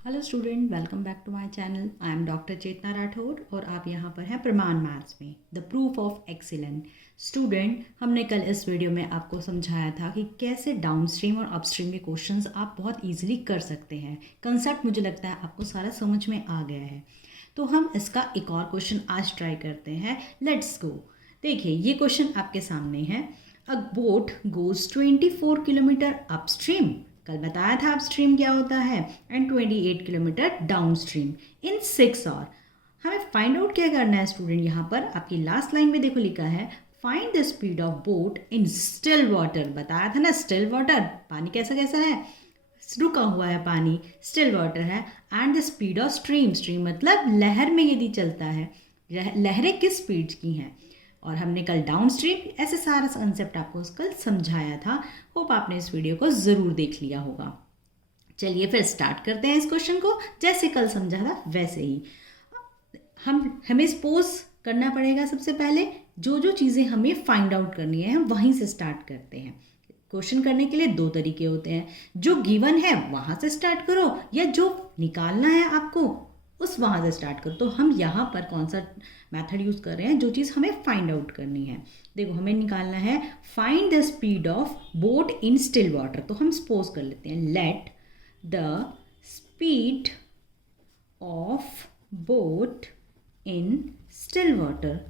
Hello student, welcome back to my channel. I am doctor Chetna Rathore और आप यहाँ पर हैं प्रमाण मैथ्स में the proof of excellent. Student, हमने कल इस वीडियो में आपको समझाया था कि कैसे डाउनस्ट्रीम और अपस्ट्रीम के क्वेश्चंस आप बहुत इजीली कर सकते हैं। कंसेप्ट मुझे लगता है आपको सारा समझ में आ गया है। तो हम इसका एक और क्वेश्चन आज ट्राई करते हैं। Let's go. देखिए, ये क्वेश्चन आपके सामने है। A boat goes 24 kilometre upstream, कल बताया था अपस्ट्रीम क्या होता है, and 28 kilometre downstream in 6 hour. हमें फाइंड आउट क्या करना है स्टूडेंट। यहाँ पर आपकी लास्ट लाइन में देखो लिखा है find the speed of boat in still water. बताया था ना, स्टिल वाटर पानी कैसा कैसा है, रुका हुआ है पानी, स्टिल वाटर है। And the speed of stream, stream मतलब लहर में यदि चलता है, लहरें किस स्पीड की हैं। और हमने कल डाउन स्ट्रीम, ऐसे सारा कंसेप्ट आपको कल समझाया था। होप आपने इस वीडियो को ज़रूर देख लिया होगा। चलिए फिर स्टार्ट करते हैं इस क्वेश्चन को। जैसे कल समझा था वैसे ही हमें सपोज करना पड़ेगा। सबसे पहले जो जो चीज़ें हमें फाइंड आउट करनी है हम वहीं से स्टार्ट करते हैं। क्वेश्चन करने के लिए दो तरीके होते हैं, जो गिवन है वहाँ से स्टार्ट करो या जो निकालना है आपको उस वहाँ से स्टार्ट करो। तो हम यहाँ पर कौन सा मेथड यूज़ कर रहे हैं, जो चीज़ हमें फाइंड आउट करनी है। देखो, हमें निकालना है find the speed of boat in still water. तो हम सपोज कर लेते हैं let the speed of boat in still water.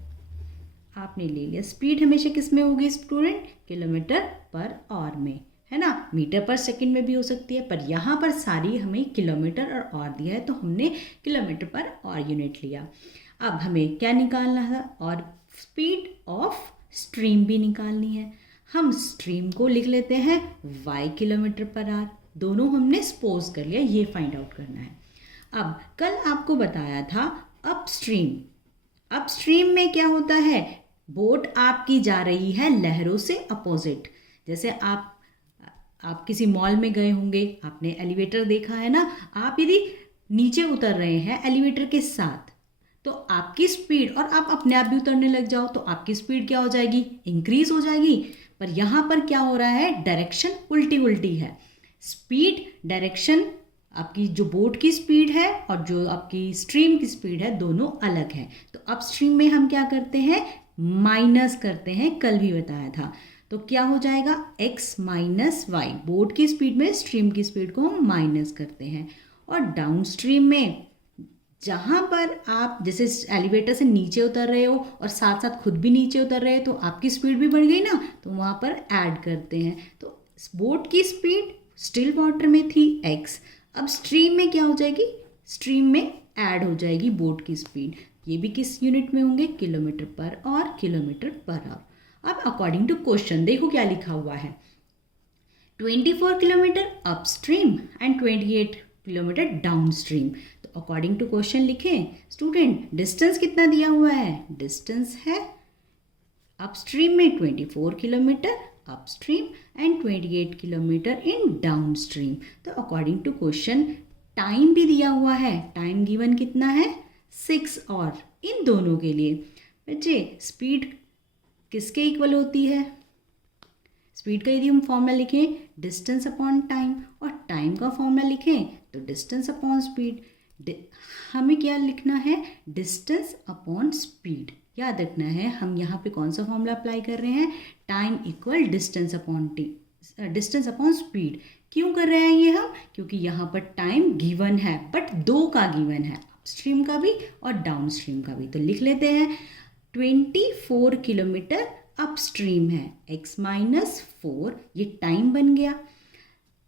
आपने ले लिया, स्पीड हमेशा किस में होगी स्टूडेंट, किलोमीटर पर आवर में, है ना। मीटर पर सेकंड में भी हो सकती है, पर यहाँ पर सारी हमें किलोमीटर और आवर दिया है तो हमने किलोमीटर पर आवर यूनिट लिया। अब हमें क्या निकालना था, और स्पीड ऑफ स्ट्रीम भी निकालनी है। हम स्ट्रीम को लिख लेते हैं y किलोमीटर पर आवर। दोनों हमने सपोज कर लिया, ये फाइंड आउट करना है। अब कल आपको बताया था अपस्ट्रीम। अपस्ट्रीम में क्या होता है, बोट आपकी जा रही है लहरों से अपोजिट। जैसे आप किसी मॉल में गए होंगे, आपने एलिवेटर देखा है ना। आप यदि नीचे उतर रहे हैं एलिवेटर के साथ तो आपकी स्पीड, और आप अपने आप भी उतरने लग जाओ तो आपकी स्पीड क्या हो जाएगी, इंक्रीज हो जाएगी। पर यहाँ पर क्या हो रहा है, डायरेक्शन उल्टी उल्टी है। स्पीड डायरेक्शन, आपकी जो बोट की स्पीड है और जो आपकी स्ट्रीम की स्पीड है दोनों अलग है। तो अपस्ट्रीम में हम क्या करते हैं, माइनस करते हैं, कल भी बताया था। तो क्या हो जाएगा x माइनस वाई, बोट की स्पीड में स्ट्रीम की स्पीड को हम माइनस करते हैं। और डाउन स्ट्रीम में जहाँ पर आप जैसे एलिवेटर से नीचे उतर रहे हो और साथ साथ खुद भी नीचे उतर रहे हो तो आपकी स्पीड भी बढ़ गई ना, तो वहाँ पर ऐड करते हैं। तो बोट की स्पीड स्टिल वाटर में थी x, अब स्ट्रीम में क्या हो जाएगी, स्ट्रीम में ऐड हो जाएगी बोट की स्पीड। ये भी किस यूनिट में होंगे, किलोमीटर पर और किलोमीटर पर आवर। अब अकॉर्डिंग टू क्वेश्चन देखो क्या लिखा हुआ है, 24 kilometre upstream and 28 kilometre downstream. तो अकॉर्डिंग टू क्वेश्चन लिखें स्टूडेंट, डिस्टेंस कितना दिया हुआ है, डिस्टेंस है अपस्ट्रीम में 24 kilometre upstream and 28 kilometre in downstream. तो अकॉर्डिंग टू क्वेश्चन टाइम भी दिया हुआ है, टाइम गिवन कितना है 6 और इन दोनों के लिए। बच्चे, स्पीड किसके इक्वल होती है, स्पीड का यदि हम फॉर्मूला लिखें डिस्टेंस अपॉन टाइम, और टाइम का फॉर्मूला लिखें तो डिस्टेंस अपॉन स्पीड। हमें क्या लिखना है, डिस्टेंस अपॉन स्पीड। याद रखना है हम यहाँ पे कौन सा फॉर्मूला अप्लाई कर रहे हैं, time equal distance upon speed. क्यों कर रहे हैं ये हम, क्योंकि यहाँ पर टाइम गिवन है बट दो का गिवन है, अपस्ट्रीम का भी और डाउनस्ट्रीम का भी। तो लिख लेते हैं 24 किलोमीटर अपस्ट्रीम है, x माइनस 4 ये टाइम बन गया।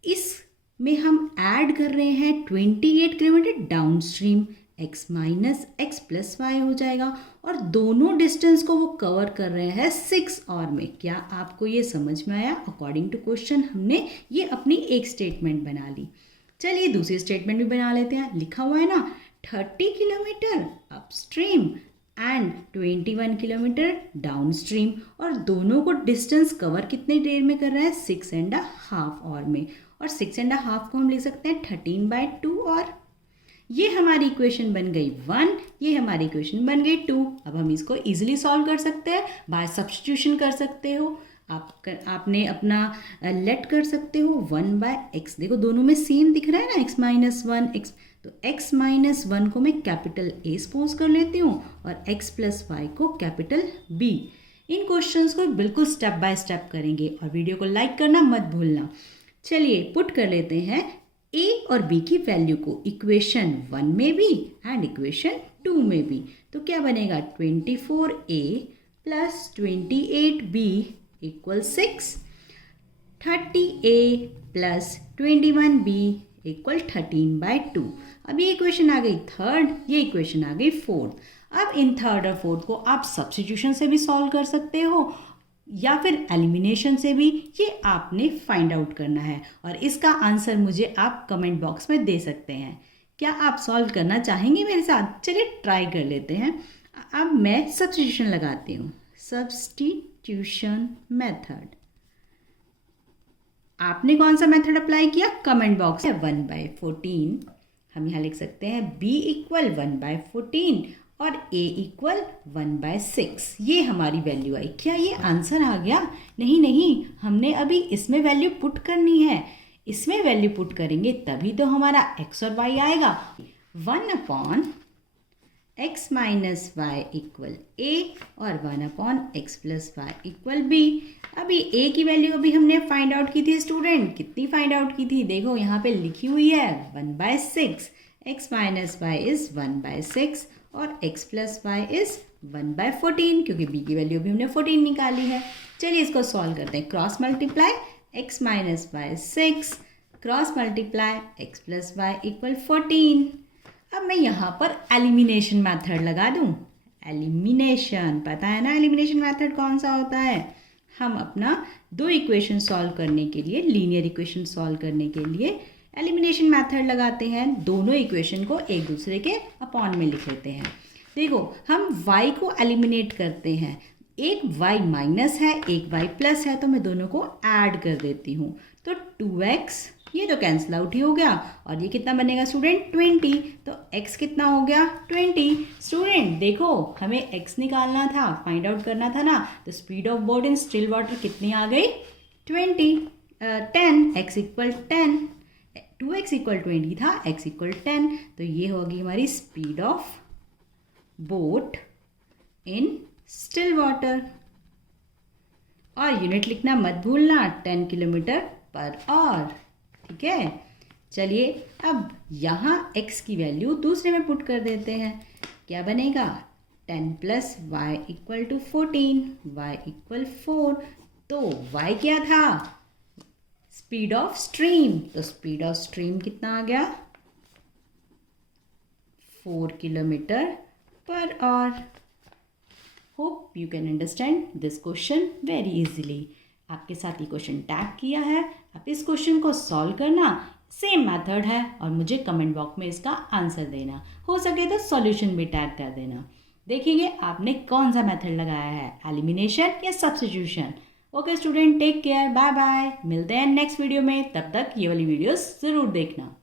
इसमें हम ऐड कर रहे हैं 28 kilometre downstream, x minus x plus y हो जाएगा। और दोनों डिस्टेंस को वो कवर कर रहे हैं 6 आवर में। क्या आपको ये समझ में आया, अकॉर्डिंग टू क्वेश्चन हमने ये अपनी एक स्टेटमेंट बना ली। चलिए दूसरी स्टेटमेंट भी बना लेते हैं। लिखा हुआ है ना 30 kilometre upstream and 21 kilometre downstream, और दोनों को डिस्टेंस कवर कितने देर में कर रहा है, 6.5 आवर में। और 6.5 को हम लिख सकते हैं 13/2। और ये हमारी इक्वेशन बन गई 1, ये हमारी इक्वेशन बन गई 2। अब हम इसको इजीली सॉल्व कर सकते हैं, बाय सब्स्टिट्यूशन कर सकते हो। आपने अपना लेट कर सकते हो 1/x। देखो दोनों में सेम दिख रहा है ना, x माइनस 1 x, तो x माइनस 1 को मैं कैपिटल A सपोज कर लेती हूँ और x प्लस वाई को कैपिटल B। इन क्वेश्चंस को बिल्कुल स्टेप बाय स्टेप करेंगे और वीडियो को लाइक करना मत भूलना। चलिए पुट कर लेते हैं a और b की वैल्यू को इक्वेशन 1 में भी एंड इक्वेशन 2 में भी। तो क्या बनेगा 24a plus 28b equal 6, 30a plus 21b equal 13/2। अब ये इक्वेशन आ गई थर्ड, ये इक्वेशन आ गई फोर्थ। अब इन थर्ड और फोर्थ को आप सब्स्टिट्यूशन से भी सॉल्व कर सकते हो या फिर एलिमिनेशन से भी, ये आपने फाइंड आउट करना है और इसका आंसर मुझे आप कमेंट बॉक्स में दे सकते हैं। क्या आप सॉल्व करना चाहेंगे मेरे साथ? चलिए ट्राई कर लेते हैं। अब मैं सब्स्टिट्यूशन लगाती हूँ, सब्स्टिट्यूशन मेथड। आपने कौन सा मेथड अप्लाई किया कमेंट बॉक्स में। 1/14 हम यहाँ लिख सकते हैं, b इक्वल 1/14 और a इक्वल 1/6। ये हमारी वैल्यू आई। क्या ये आंसर आ गया? नहीं, हमने अभी इसमें वैल्यू पुट करनी है। इसमें वैल्यू पुट करेंगे तभी तो हमारा x और y आएगा। 1/x minus Y equal a और 1/x plus y equal b। अभी a की वैल्यू अभी हमने फाइंड आउट की थी स्टूडेंट। कितनी फाइंड आउट की थी? देखो यहाँ पे लिखी हुई है 1/6। x माइनस वाई इज 1/6 और x प्लस वाई इज 1/14, क्योंकि b की वैल्यू भी हमने 14 निकाली है। चलिए इसको सॉल्व करते हैं। Cross multiply x minus y 6 cross multiply x plus y equal 14। अब मैं यहाँ पर एलिमिनेशन मेथड लगा दूँ। एलिमिनेशन, पता है ना एलिमिनेशन मेथड कौन सा होता है? हम अपना दो इक्वेशन सॉल्व करने के लिए, लीनियर इक्वेशन सॉल्व करने के लिए एलिमिनेशन मेथड लगाते हैं। दोनों इक्वेशन को एक दूसरे के अपॉन में लिख लेते हैं। देखो हम y को एलिमिनेट करते हैं, एक y माइनस है एक y प्लस है, तो मैं दोनों को ऐड कर देती हूँ। तो 2x, ये तो कैंसिल आउट ही हो गया और ये कितना बनेगा स्टूडेंट? 20। तो x कितना हो गया? 20। स्टूडेंट देखो हमें x निकालना था, फाइंड आउट करना था ना। तो speed of boat in still water कितनी आ गई? 10। x इक्वल 10, 2x इक्वल 20 था, x इक्वल 10। तो ये होगी हमारी speed of boat in still water. और यूनिट लिखना मत भूलना, 10 किलोमीटर पर आवर। ठीक है, चलिए अब यहाँ x की वैल्यू दूसरे में पुट कर देते हैं। क्या बनेगा? 10 plus y equal two 14, y equal 4। तो y क्या था? Speed of stream. तो स्पीड ऑफ स्ट्रीम कितना आ गया? 4 kilometre per hour. Hope you can understand this question very easily. आपके साथ ये क्वेश्चन टैग किया है, आप इस क्वेश्चन को सॉल्व करना। सेम मेथड है और मुझे कमेंट बॉक्स में इसका आंसर देना। हो सके तो सॉल्यूशन भी टैग कर देना। देखेंगे आपने कौन सा मेथड लगाया है, एलिमिनेशन या substitution. Okay student, take care, bye bye. मिलते हैं नेक्स्ट वीडियो में, तब तक ये वाली वीडियोस ज़रूर देखना।